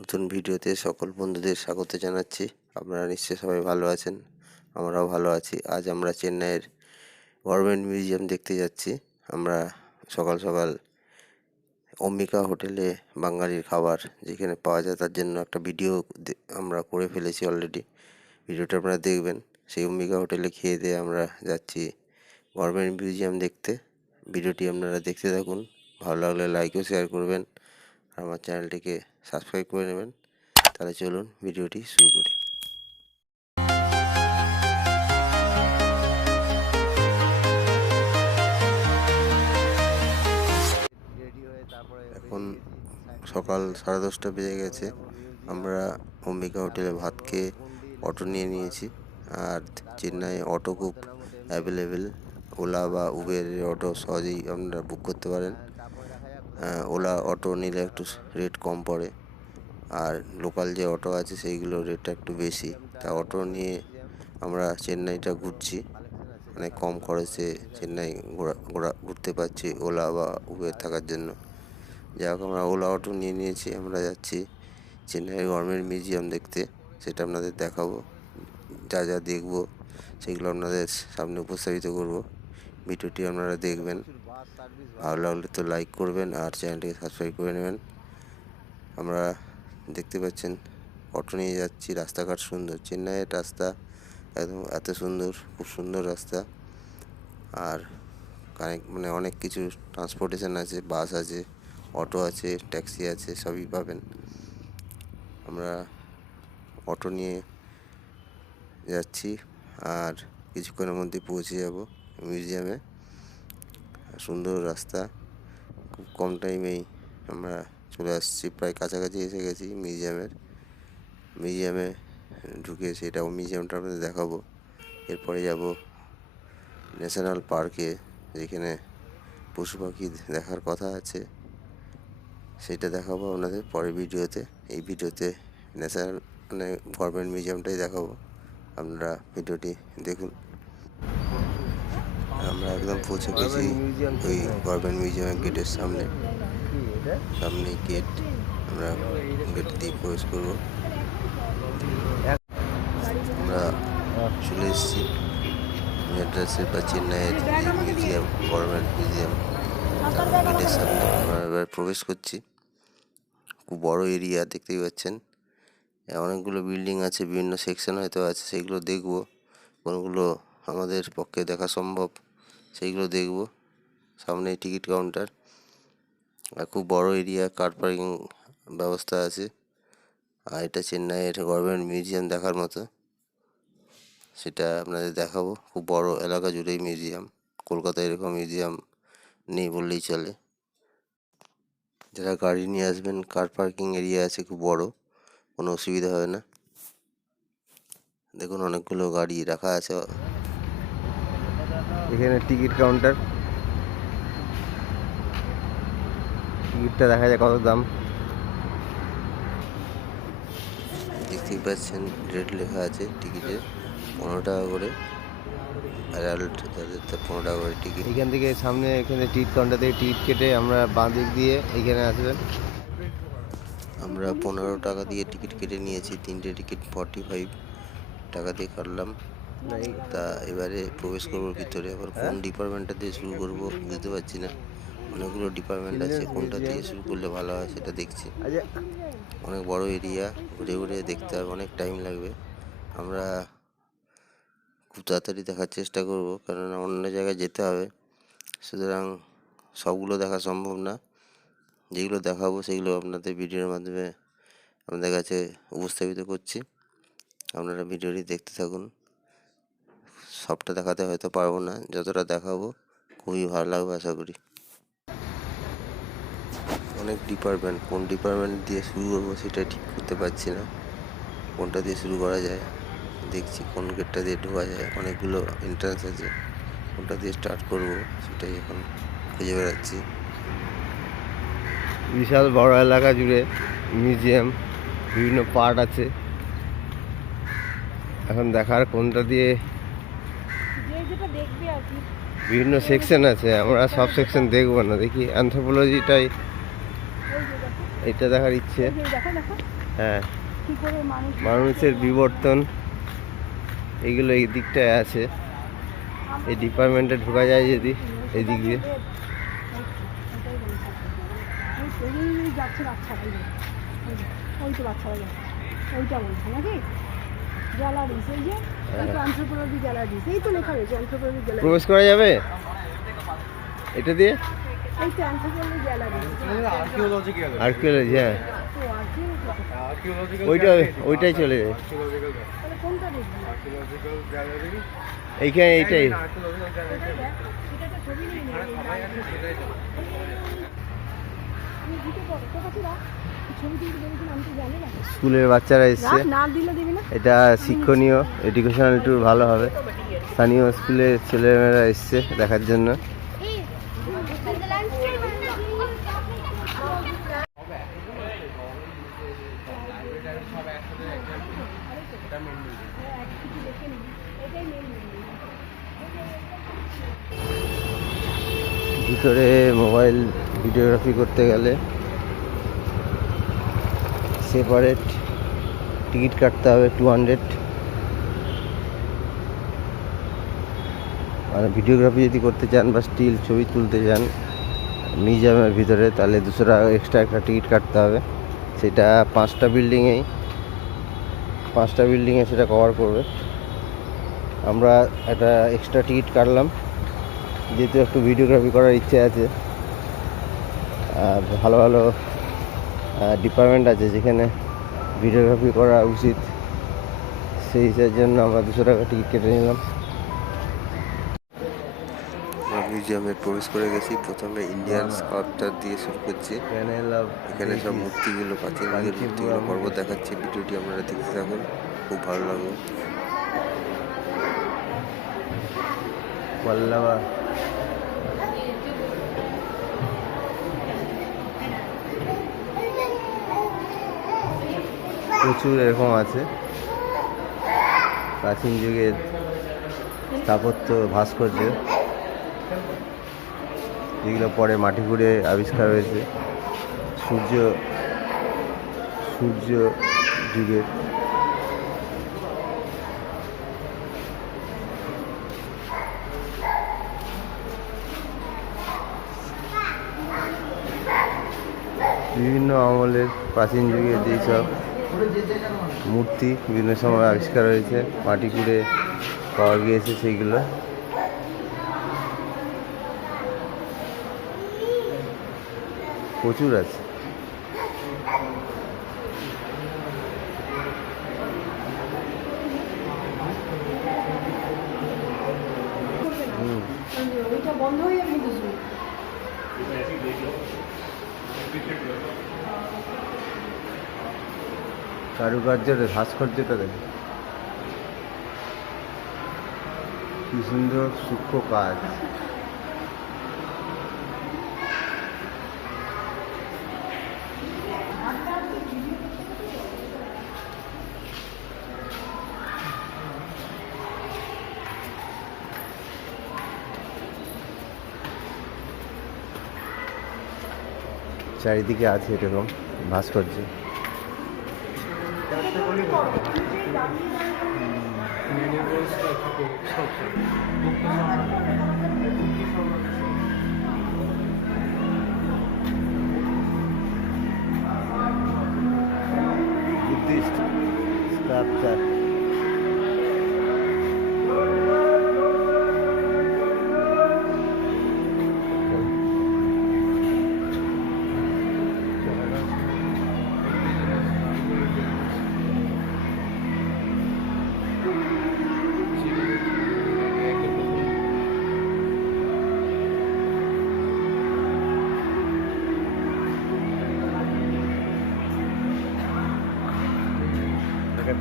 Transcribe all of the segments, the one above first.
নতুন ভিডিওতে সকল বন্ধুদের স্বাগত জানাচ্ছি। আপনারা নিশ্চয়ই সবাই ভালো আছেন, আমরাও ভালো আছি। আজ আমরা চেন্নাইয়ের গভর্নমেন্ট মিউজিয়াম দেখতে যাচ্ছি। আমরা সকাল সকাল অম্বিকা হোটেলে বাঙালির খাবার যেখানে পাওয়া যায় তার জন্য একটা ভিডিও আমরা করে ফেলেছি অলরেডি। ভিডিওটা আপনারা দেখবেন। সেই অম্বিকা হোটেলে খেয়ে দিয়ে আমরা যাচ্ছি গভর্নমেন্ট মিউজিয়াম দেখতে। ভিডিওটি আপনারা দেখতে থাকুন। ভালো লাগলে লাইক ও শেয়ার করবেন, আর আমার চ্যানেলটিকে সাবস্ক্রাইব করে নেবেন। তাহলে চলুন ভিডিওটি শুরু করি। এখন সকাল 10:30 বেজে গেছে। আমরা অম্বিকা হোটেলে ভাত খেয়ে অটো নিয়ে নিয়েছি। আর চেন্নাই অটো খুব অ্যাভেলেবেল। ওলা বা উবেরের অটো সহজেই আপনারা বুক করতে পারেন। ওলা অটো নিলে একটু রেট কম পড়ে, আর লোকাল যে অটো আছে সেইগুলোর রেটটা একটু বেশি। তা অটো নিয়ে আমরা চেন্নাইটা ঘুরছি, অনেক কম খরচে চেন্নাই ঘুরতে পারছি ওলা বা উবের থাকার জন্য। যাই হোক, আমরা ওলা অটো নিয়ে নিয়েছি। আমরা যাচ্ছি চেন্নাইয়ের গভর্নমেন্ট মিউজিয়াম দেখতে। সেটা আপনাদের দেখাবো, যা যা দেখবো সেগুলো আপনাদের সামনে উপস্থাপিত করব। ভিডিওটি আপনারা দেখবেন। ভালো লাগলে তো লাইক করবেন আর চ্যানেলটিকে সাবস্ক্রাইব করে নেবেন। আমরা দেখতে পাচ্ছেন অটো নিয়ে যাচ্ছি। রাস্তাঘাট সুন্দর, চেন্নাইয়ের রাস্তা একদম এত সুন্দর, খুব সুন্দর রাস্তা। আর অনেক কিছু ট্রান্সপোর্টেশন আছে, বাস আছে, অটো আছে, ট্যাক্সি আছে, সবই পাবেন। আমরা অটো নিয়ে যাচ্ছি আর কিছুক্ষণের মধ্যে পৌঁছে যাব মিউজিয়ামে। সুন্দর রাস্তা, খুব কম টাইমেই আমরা চলে আসছি, প্রায় কাছাকাছি এসে গেছি মিউজিয়ামে ঢুকে সেটা মিউজিয়ামটা আপনাদের দেখাবো। এরপরে যাব ন্যাশনাল পার্কে, যেখানে পশু পাখি দেখার কথা আছে, সেটা দেখাবো আপনাদের পরের ভিডিওতে। এই ভিডিওতে ন্যাশনাল গভর্নমেন্ট মিউজিয়ামটাই দেখাবো। আপনারা ভিডিওটি দেখুন। আমরা একদম পৌঁছে গেছি ওই গভর্নমেন্ট মিউজিয়ামের গেটের সামনে গেট। আমরা গেট দিয়ে প্রবেশ করবো। আমরা চলে এসেছি মেড্রাসের বা চেন্নাইয়ের যে মিউজিয়াম, গভর্নমেন্ট মিউজিয়াম, তার গেটের সামনে আমরা এবার প্রবেশ করছি। খুব বড় এরিয়া দেখতেই পাচ্ছেন। অনেকগুলো বিল্ডিং আছে, বিভিন্ন সেকশন হয়তো আছে, সেইগুলো দেখব। কোনগুলো আমাদের পক্ষে দেখা সম্ভব সেইগুলো দেখব। সামনে টিকিট কাউন্টার, আর খুব বড় এরিয়া, কার পার্কিং ব্যবস্থা আছে। আর এটা চেন্নাইয়ের গভর্নমেন্ট মিউজিয়াম দেখার মতো, সেটা আপনাদের দেখাবো। খুব বড় এলাকা জুড়েই মিউজিয়াম। কলকাতায় এরকম মিউজিয়াম নেই বললেই চলে। যারা গাড়ি নিয়ে আসবেন, কার পার্কিং এরিয়া আছে খুব বড়, কোনো অসুবিধা হবে না। দেখুন অনেকগুলো গাড়ি রাখা আছে। এখানে টিকিট কাউন্টার, টিকিটটা দেখা যায় কত দাম। দেখতেই পাচ্ছেন রেট লেখা আছে টিকিটের, 15 টাকা করে অ্যাডাল্ট, যাদের 15 টাকা করে টিকিট। এখান থেকে সামনে এখানে টিকিট কাউন্টার থেকে টিকিট কেটে আমরা বাঁ দিক দিয়ে এখানে আসবেন। আমরা 15 টাকা দিয়ে টিকিট কেটে নিয়েছি, 3টে টিকিট 45 টাকা দিয়ে কাটলাম। তা এবারে প্রবেশ করবো ভিতরে। আবার কোন ডিপার্টমেন্টটা দিয়ে শুরু করবো বুঝতে পারছি না, অনেকগুলো ডিপার্টমেন্ট আছে, কোনটা দিয়ে শুরু করলে ভালো হয় সেটা দেখছি। অনেক বড় এরিয়া, ঘুরে ঘুরে দেখতে হবে, অনেক টাইম লাগবে। আমরা খুব তাড়াতাড়ি দেখার চেষ্টা করব, কেননা অন্য জায়গায় যেতে হবে, সুতরাং সবগুলো দেখা সম্ভব না। যেগুলো দেখাবো সেগুলো আপনাদের ভিডিওর মাধ্যমে আপনাদের কাছে উপস্থাপিত করছি। আপনারা ভিডিওটি দেখতে থাকুন। সবটা দেখাতে হয়তো পারবো না, যতটা দেখাবো খুবই ভালো লাগবে আশা করি। অনেক ডিপার্টমেন্ট, কোন ডিপার্টমেন্ট দিয়ে শুরু করবো সেটা ঠিক করতে পারছি না। কোনটা দিয়ে শুরু করা যায় দেখছি, কোন গেটটা দিয়ে ঢোকা যায়। অনেকগুলো এন্ট্রান্স আছে, কোনটা দিয়ে স্টার্ট করবো সেটাই এখন খুঁজে বেড়াচ্ছি। বিশাল বড় এলাকা জুড়ে মিউজিয়াম, বিভিন্ন পার্ট আছে। এখন দেখার কোনটা দিয়ে, বিভিন্ন সেকশন আছে। আমরা সব সেকশন দেখবো না, দেখি অ্যানথ্রোপোলজিটাই এটা দেখার ইচ্ছে। এই যে দেখো দেখো হ্যাঁ, কি করে মানুষের বিবর্তন এগুলো এই দিকটায় আছে। এই ডিপার্টমেন্টে ঢোকা যায় যদি এই দিক দিয়ে। এই যাচ্ছে বাচ্চারা, এই যে, এই যে, ওই তো বাচ্চারা যাচ্ছে, ওইটা বলছে নাকি গ্যালারিস, এই যে এই তো অ্যানথ্রোপোলজি গ্যালারিস, এই তো লেখা রয়েছে অ্যানথ্রোপোলজি গ্যালারি, প্রবেশ করা যাবে এটা দিয়ে? এই তো অ্যানথ্রোপোলজি গ্যালারি, আর্কিওলজি, হ্যাঁ তো আছে ওইটাই চলে যায়। তাহলে কোনটা দেখবি? এইখানে এইটাই। এটা তো ছবি নেই আমি দিতে পারবো তোর কাছে রাখ, ছবি তুলতে দেবেন আমি তো জানি না, স্কুলের বাচ্চারা এসছে, রাখ না দিলে দিবি না। এটা শিক্ষণীয় এডুকেশনাল ট্যুর ভালো হবে। স্থানীয় স্কুলের ছেলেমেয়েরা এসছে দেখার জন্য। ভিতরে মোবাইল ভিডিওগ্রাফি করতে গেলে সেপারেট টিকিট কাটতে হবে 200। মানে ভিডিওগ্রাফি যদি করতে চান বা স্টিল ছবি তুলতে চান মিউজিয়ামের ভিতরে, তাহলে 200 টাকা এক্সট্রা একটা টিকিট কাটতে হবে। সেটা 5টা বিল্ডিংয়ে সেটা কভার করবে। আমরা একটা এক্সট্রা টিকিট কাটলাম, যেহেতু একটু ভিডিওগ্রাফি করার ইচ্ছে আছে। ভালো ভালো ডিপার্টমেন্ট আছে যেখানে ভিডিওগ্রাফি করা উচিত, সেই হিসেবের জন্য আমরা 200 টাকা টিকিট কেটে নিলাম। আমরা মিউজিয়ামে প্রবেশ করে গেছি। প্রথমে ইন্ডিয়ান স্কাল্পচার দিয়ে শুরু করছি। এখানে সব মূর্তিগুলো, প্রাচীন যুগের মূর্তিগুলো পর্ব দেখাচ্ছে। ভিডিওটি আপনারা দেখতে থাকুন, খুব ভালো লাগবে। পল্লবা প্রচুর এরকম আছে, প্রাচীন যুগের স্থাপত্য ভাস্কর্য, যেগুলো পরে মাটি খুঁড়ে আবিষ্কার হয়েছে। সূর্য যুগের বিভিন্ন আমলের প্রাচীন যুগের যেসব মূর্তি বিভিন্ন সময় আবিষ্কার হয়েছে, মাটি খুঁড়ে পাওয়া গিয়েছে, সেইগুলো প্রচুর আছে। ওইটা বন্ধ হয়ে যাবে কিন্তু কারুকার্যের ভাস্কর্যটা দেখে কি সুন্দর সূক্ষ্ম কাজ। চারিদিকে আছে এরকম ভাস্কর্য। Buddhist sculpture.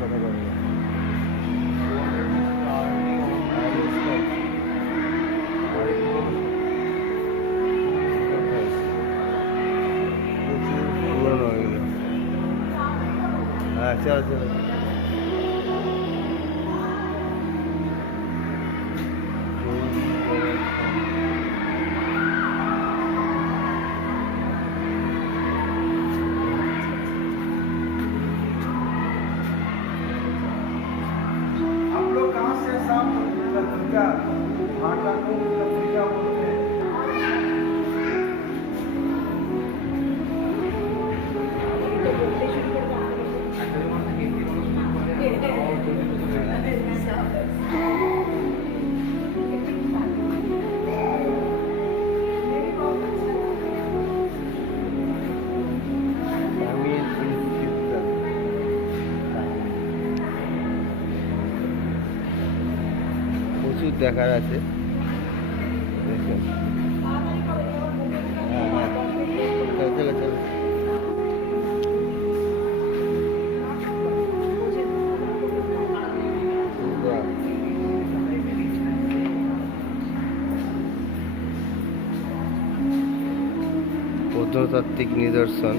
কথা বলবো পুরনো এগুলো। হ্যাঁ চলো চলো। দেখার আছে, দেখুন। হ্যাঁ, চলো চলো। প্রত্নতাত্ত্বিক নিদর্শন,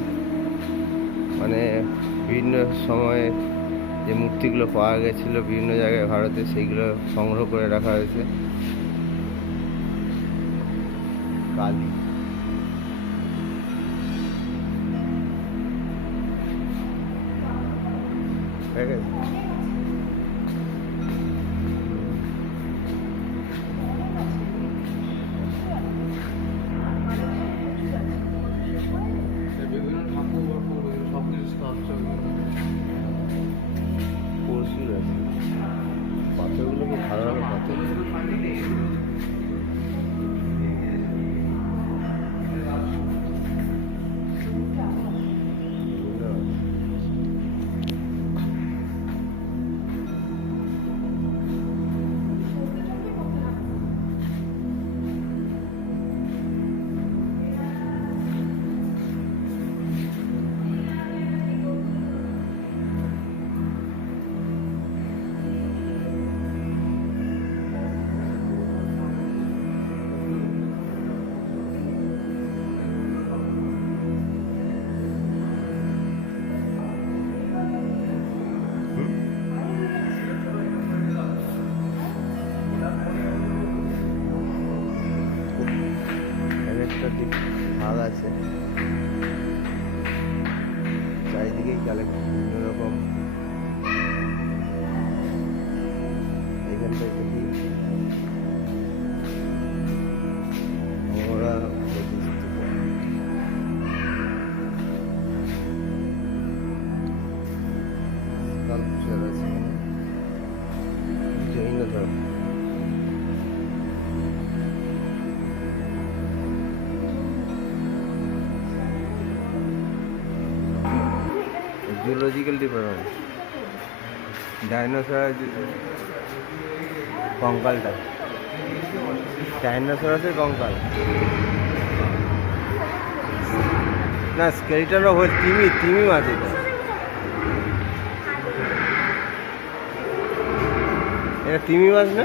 মানে বিভিন্ন সময়ে যে মূর্তিগুলো পাওয়া গেছিলো বিভিন্ন জায়গায় ভারতে, সেইগুলো সংগ্রহ করে রাখা হয়েছে। কালী, ঠিক আছে। প্রচুর আছে, পাথরগুলো খুব ভালো ভালো পাথর। একটা দিক ভাগ আছে, চারিদিকেই কালেক্ট বিভিন্ন রকম। এখানটায় দেখি আমরা স্কাল্পচার আছে, জৈন ধর্ম। জুলজিক্যাল ডিপার্টমেন্ট, ডাইনোসর কঙ্কালটা, ডাইনোসরাসের কঙ্কাল না, স্কেলিটনও হচ্ছে তিমি মাছ। এটা তিমি মাছ না?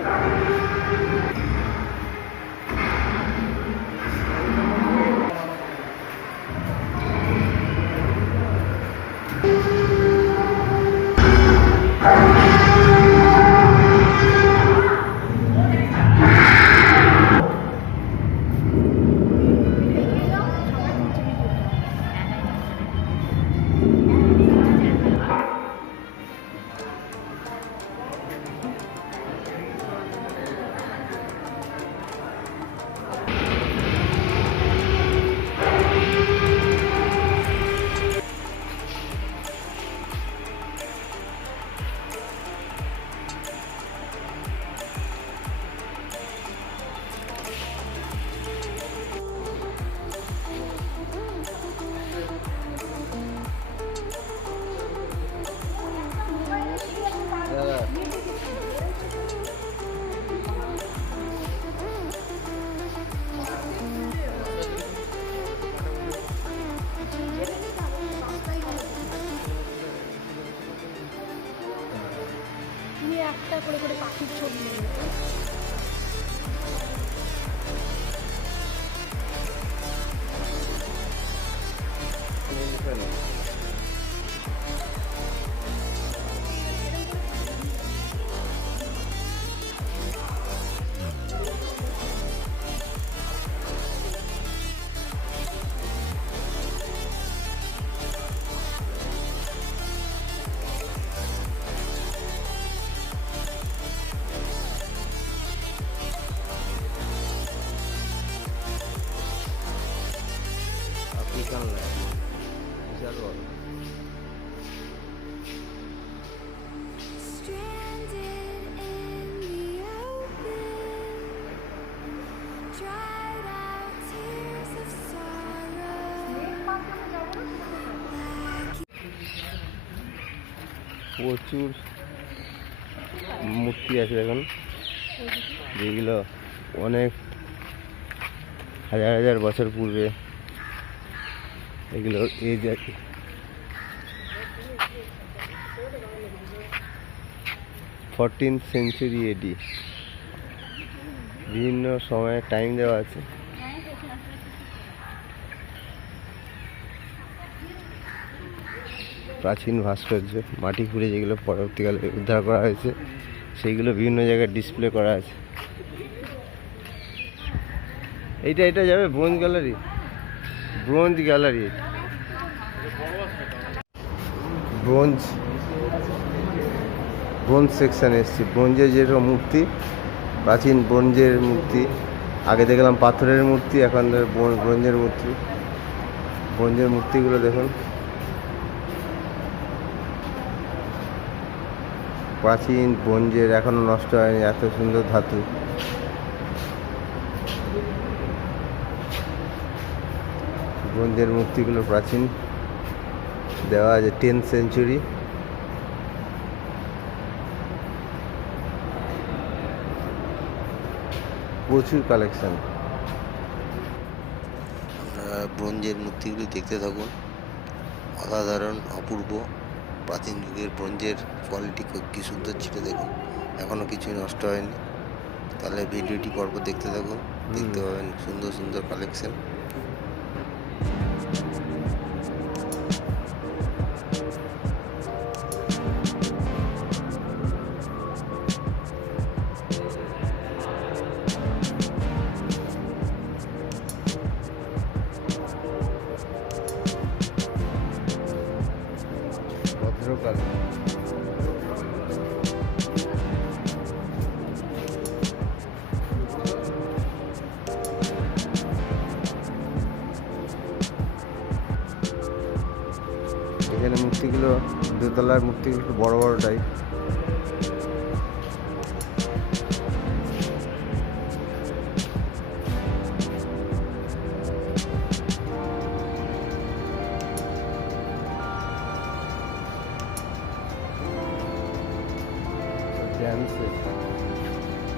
একটা করে করে পাখির ছবি নেবে। বিশাল বড়। প্রচুর মূর্তি আছে এখন। যেগুলো অনেক হাজার হাজার বছর পূর্বে এগুলো এই যে 14th সেঞ্চুরি এডি, বিভিন্ন সময়ে টাইম দেওয়া আছে। প্রাচীন ভাস্কর্য মাটি খুঁড়ে যেগুলো পরবর্তীকালে উদ্ধার করা হয়েছে সেইগুলো বিভিন্ন জায়গায় ডিসপ্লে করা আছে। এটা যাবে bronze gallery, bronze gallery, bronze সেকশানে এসেছি। ব্রোঞ্জের যেসব মূর্তি, প্রাচীন ব্রোঞ্জের মূর্তি, আগে দেখলাম পাথরের মূর্তি, এখন ব্রোঞ্জের মূর্তি। ব্রোঞ্জের মূর্তিগুলো দেখুন, প্রাচীন ব্রোঞ্জের, এখনো নষ্ট হয়নি, এত সুন্দর ধাতু। ব্রোঞ্জের মূর্তিগুলো প্রাচীন, দেওয়া আছে 10th সেঞ্চুরি। প্রচুর কালেকশন। আপনারা ব্রোঞ্জের মূর্তিগুলি দেখতে থাকুন, অসাধারণ, অপূর্ব। প্রাচীন যুগের ব্রোঞ্জের কোয়ালিটি কী সুন্দর ছিল দেখুন, এখনও কিছুই নষ্ট হয়নি। তাহলে ভিডিওটি পরপর দেখতে থাকুন, দেখতে পাবেন সুন্দর সুন্দর কালেকশন। ভদ্রকাল এখানে মূর্তিগুলো, দোতলার মূর্তিগুলো একটু বড় বড় টাইপ।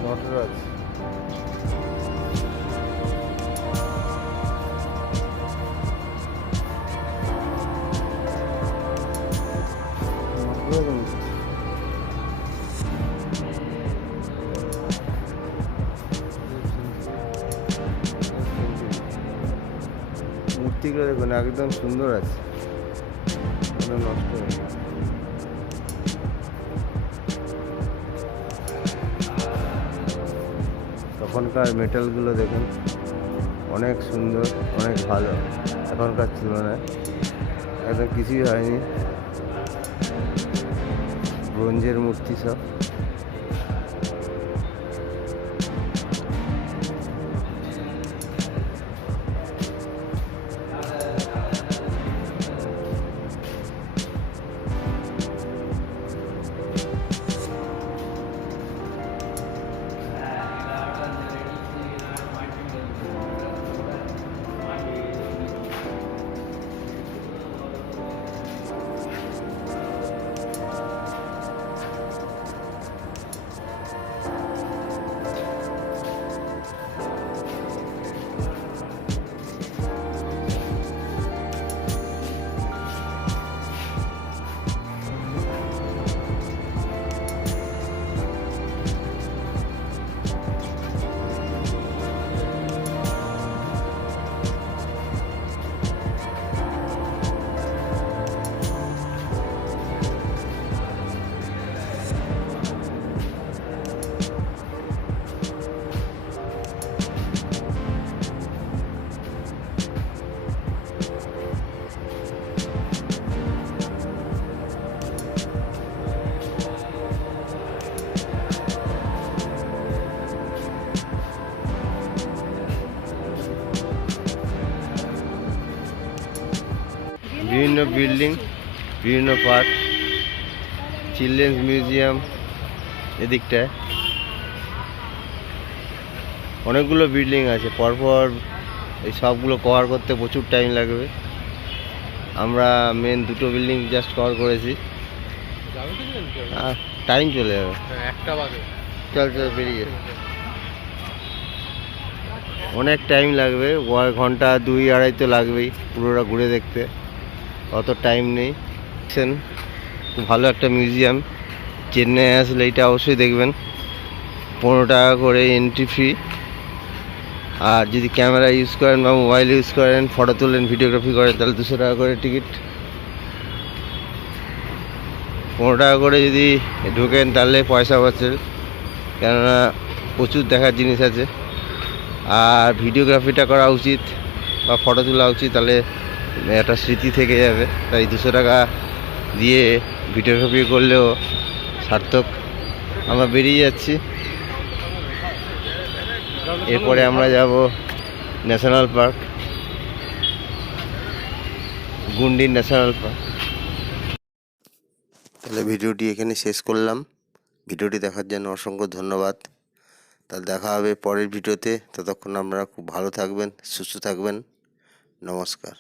নটরাজ, মূর্তিগুলো দেখুন একদম সুন্দর আছে, কোনো নষ্ট হয়নি। তখনকার মেটালগুলো দেখুন অনেক সুন্দর, অনেক ভালো, এখনকার তুলনায় একদম কিছুই হয়নি। ব্রোঞ্জের মূর্তি সব। বিভিন্ন বিল্ডিং, বিভিন্ন পার্ক, চিলড্রেন্স মিউজিয়াম, এদিকটায় অনেকগুলো বিল্ডিং আছে পরপর। এই সবগুলো কভার করতে প্রচুর টাইম লাগবে। আমরা মেন দুটো বিল্ডিং জাস্ট কভার করেছি, টাইম চলে যাবে। চল চল বেরিয়ে অনেক টাইম লাগবে, ঘন্টা 2-2.5 তো লাগবেই পুরোটা ঘুরে দেখতে, অত টাইম নেই। খুব ভালো একটা মিউজিয়াম, চেন্নাই আসলে এটা অবশ্যই দেখবেন। 15 টাকা করে এন্ট্রি ফি, আর যদি ক্যামেরা ইউজ করেন বা মোবাইল ইউজ করেন, ফটো তোলেন, ভিডিওগ্রাফি করেন, তাহলে 200 টাকা করে টিকিট। 15 টাকা করে যদি ঢোকেন তাহলে পয়সা বাঁচে, কেননা প্রচুর দেখার জিনিস আছে। আর ভিডিওগ্রাফিটা করা উচিত বা ফটো তোলা উচিত, তাহলে একটা স্মৃতি থেকে যাবে। তাই 200 টাকা দিয়ে ভিডিওগ্রাফি করলেও সার্থক। আমরা বেরিয়ে যাচ্ছি, এরপরে আমরা যাব ন্যাশনাল পার্ক, গুন্ডি ন্যাশনাল পার্ক। তাহলে ভিডিওটি এখানে শেষ করলাম। ভিডিওটি দেখার জন্য অসংখ্য ধন্যবাদ। তাহলে দেখা হবে পরের ভিডিওতে। ততক্ষণ আপনারা খুব ভালো থাকবেন, সুস্থ থাকবেন। নমস্কার।